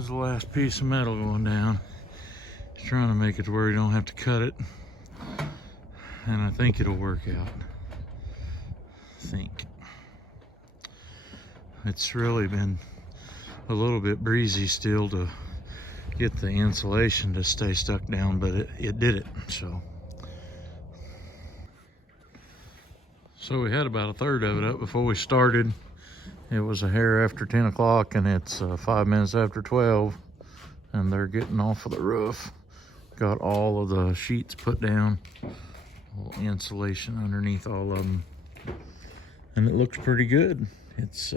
There's the last piece of metal going down. He's trying to make it to where you don't have to cut it. And I think it'll work out. I think. It's really been a little bit breezy still to get the insulation to stay stuck down, but it did it, so. So we had about a third of it up before we started. It was a hair after 10 o'clock and it's 5 minutes after 12 and they're getting off of the roof. Got all of the sheets put down, all insulation underneath all of them, and it looks pretty good. It's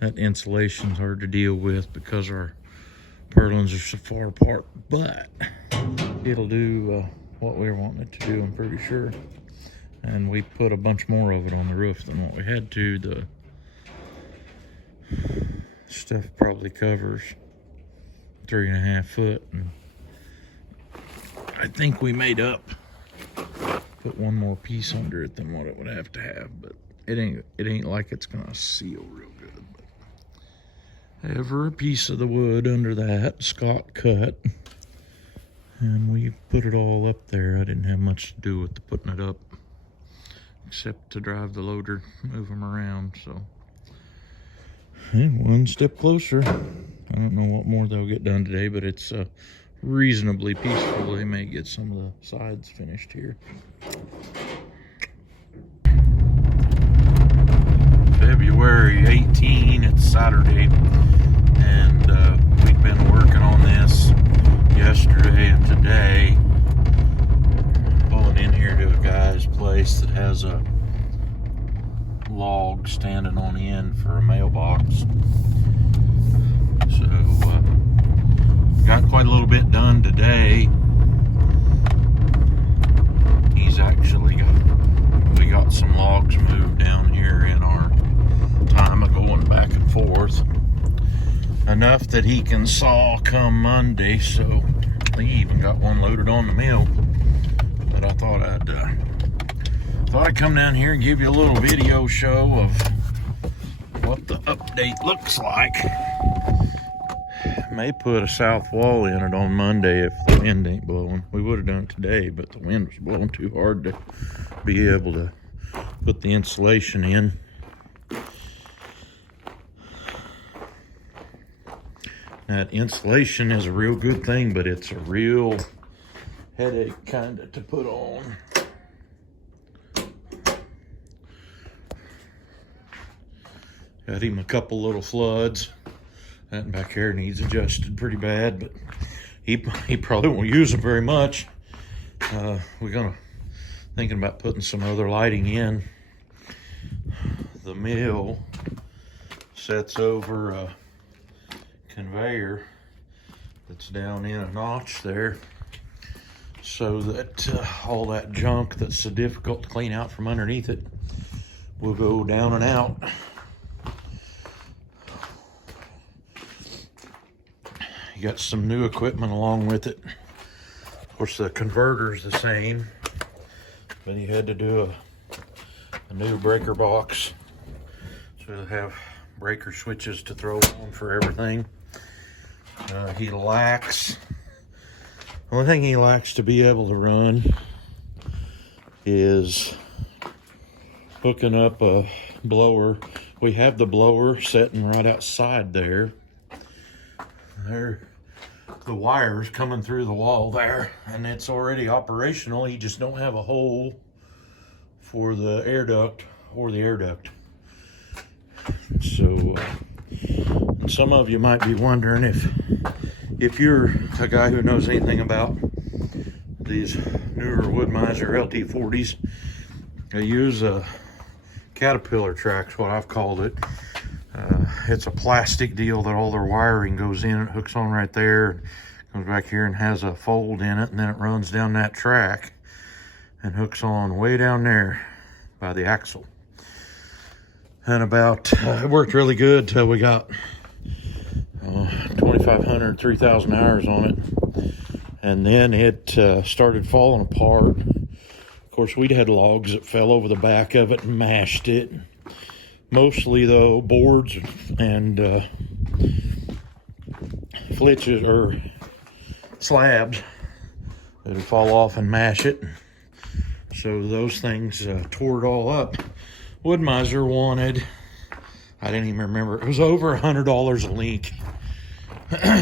that insulation's hard to deal with because our purlins are so far apart, but it'll do what we were wanting it to do, I'm pretty sure. And we put a bunch more of it on the roof than what we had to. The stuff probably covers 3.5 foot, and I think we made up, put one more piece under it than what it would have to have, but it ain't like it's gonna seal real good. But ever a piece of the wood under that Scott cut, and we put it all up there. I didn't have much to do with the putting it up except to drive the loader, move them around. So one step closer. I don't know what more they'll get done today, but it's reasonably peaceful. They may get some of the sides finished here. February 18, it's Saturday, and we've been working on this yesterday and today. Pulling in here to a guy's place that has a log standing on the end for a mailbox. So got quite a little bit done today. He's actually we got some logs moved down here in our time of going back and forth, enough that he can saw come Monday. So he even got one loaded on the mill. But I thought I'd come down here and give you a little video show of what the update looks like. May put a south wall in it on Monday if the wind ain't blowing. We would have done it today, but the wind was blowing too hard to be able to put the insulation in. That insulation is a real good thing, but it's a real headache kind of to put on. Got him a couple little floods. That back here needs adjusted pretty bad, but he probably won't use them very much. We're thinking about putting some other lighting in. The mill sets over a conveyor that's down in a notch there, so that all that junk that's so difficult to clean out from underneath it will go down and out. You got some new equipment along with it. Of course, the converter's the same, but you had to do a new breaker box, so they have breaker switches to throw on for everything. He lacks, the only thing he lacks to be able to run is hooking up a blower. We have the blower sitting right outside there. The wire's coming through the wall there, and it's already operational. You just don't have a hole for the air duct or the air duct. So and some of you might be wondering if you're a guy who knows anything about these newer Wood-Mizer LT40s, they use a Caterpillar track, what I've called it. It's a plastic deal that all their wiring goes in. It hooks on right there, comes back here and has a fold in it, and then it runs down that track and hooks on way down there by the axle. And it worked really good till we got 2,500, 3,000 hours on it. And then it started falling apart. Of course, we'd had logs that fell over the back of it and mashed it. Mostly though boards and flitches or slabs that would fall off and mash it. So those things tore it all up. Wood Miser wanted, I didn't even remember, it was over $100 a link.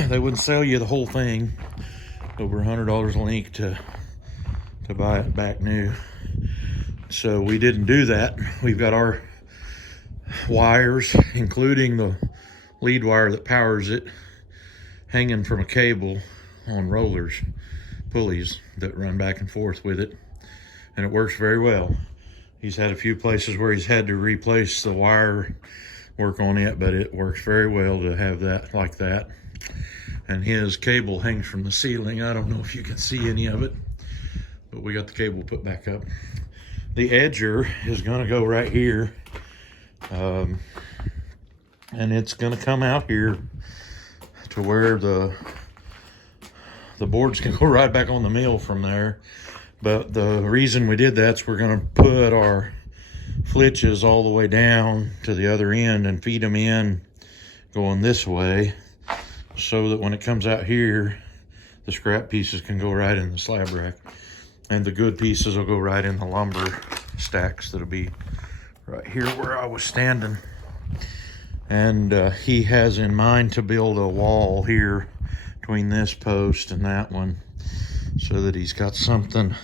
They wouldn't sell you the whole thing. Over $100 a link to buy it back new. So we didn't do that. We've got our wires, including the lead wire that powers it, hanging from a cable on rollers, pulleys that run back and forth with it. And it works very well. He's had a few places where he's had to replace the wire work on it, but it works very well to have that like that. And his cable hangs from the ceiling. I don't know if you can see any of it, but we got the cable put back up. The edger is gonna go right here. And it's gonna come out here to where the boards can go right back on the mill from there. But the reason we did that is we're gonna put our flitches all the way down to the other end and feed them in going this way, so that when it comes out here, the scrap pieces can go right in the slab rack. And the good pieces will go right in the lumber stacks that'll be right here where I was standing. And he has in mind to build a wall here between this post and that one, so that he's got something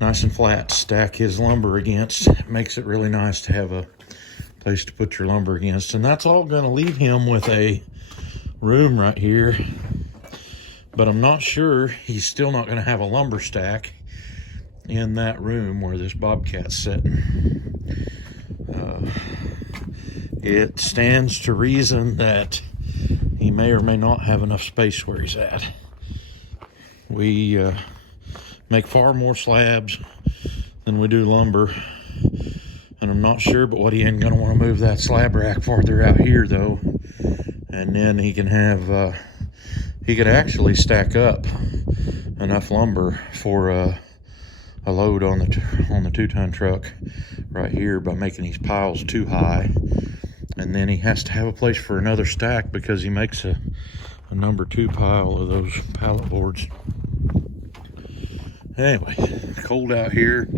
nice and flat to stack his lumber against. It makes it really nice to have a place to put your lumber against. And that's all gonna leave him with a room right here, but I'm not sure, he's still not going to have a lumber stack in that room where this Bobcat's sitting. It stands to reason that he may or may not have enough space where he's at. We make far more slabs than we do lumber, and I'm not sure but what he ain't going to want to move that slab rack farther out here though. And then he can have, he could actually stack up enough lumber for a load on the 2-ton truck right here by making these piles too high. And then he has to have a place for another stack because he makes a number 2 pile of those pallet boards. Anyway, cold out here.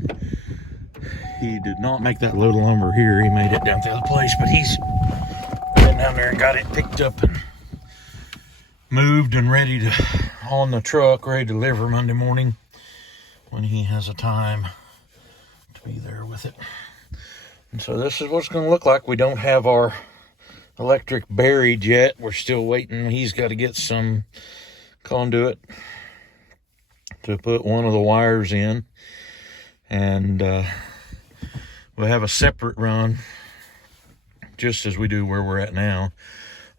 He did not make that load of lumber here. He made it down to the other place, but he's down there and got it picked up and moved and ready to on the truck, ready to deliver Monday morning when he has a time to be there with it. And so this is what it's going to look like. We don't have our electric buried yet. We're still waiting. He's got to get some conduit to put one of the wires in, and we'll have a separate run, just as we do where we're at now,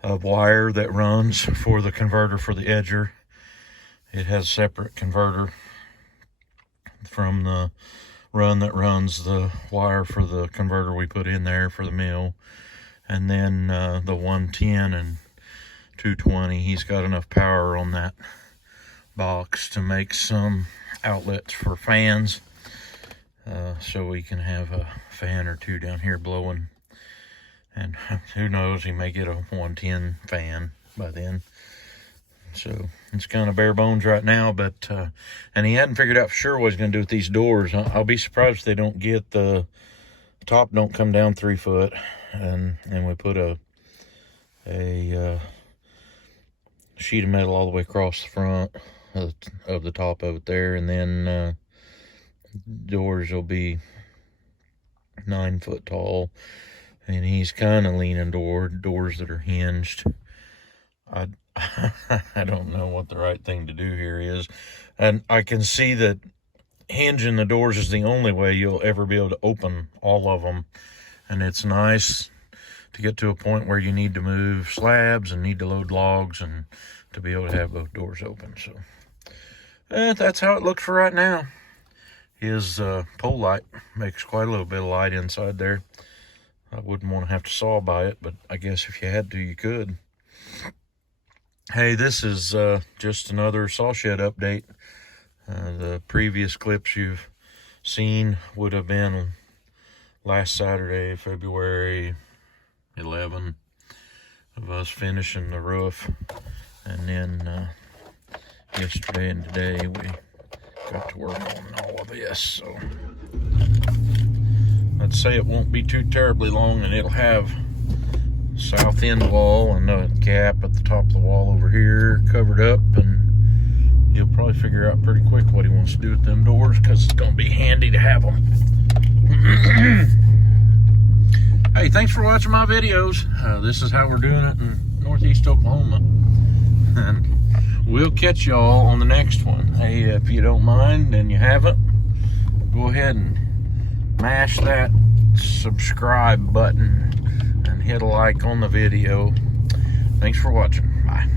a wire that runs for the converter for the edger. It has a separate converter from the run that runs the wire for the converter we put in there for the mill. And then the 110 and 220, he's got enough power on that box to make some outlets for fans, so we can have a fan or two down here blowing. And who knows, he may get a 110 fan by then. So it's kind of bare bones right now, but and he hadn't figured out for sure what he's going to do with these doors. I'll be surprised if they don't get the top don't come down 3 foot, and we put a sheet of metal all the way across the front of the top of it there, and then doors will be 9 foot tall. And he's kind of leaning toward doors that are hinged. I don't know what the right thing to do here is. And I can see that hinging the doors is the only way you'll ever be able to open all of them. And it's nice to get to a point where you need to move slabs and need to load logs and to be able to have both doors open. So that's how it looks for right now. His pole light makes quite a little bit of light inside there. I wouldn't want to have to saw by it, but I guess if you had to, you could. Hey, this is just another saw shed update. The previous clips you've seen would have been last Saturday, February 11, of us finishing the roof And then yesterday and today we got to work on all of this. So I'd say it won't be too terribly long, and it'll have south end wall and a gap at the top of the wall over here covered up, and he'll probably figure out pretty quick what he wants to do with them doors, because it's going to be handy to have them. Hey, thanks for watching my videos. This is how we're doing it in Northeast Oklahoma. And we'll catch y'all on the next one. Hey, if you don't mind and you haven't, go ahead and mash that subscribe button and hit a like on the video. Thanks for watching. Bye.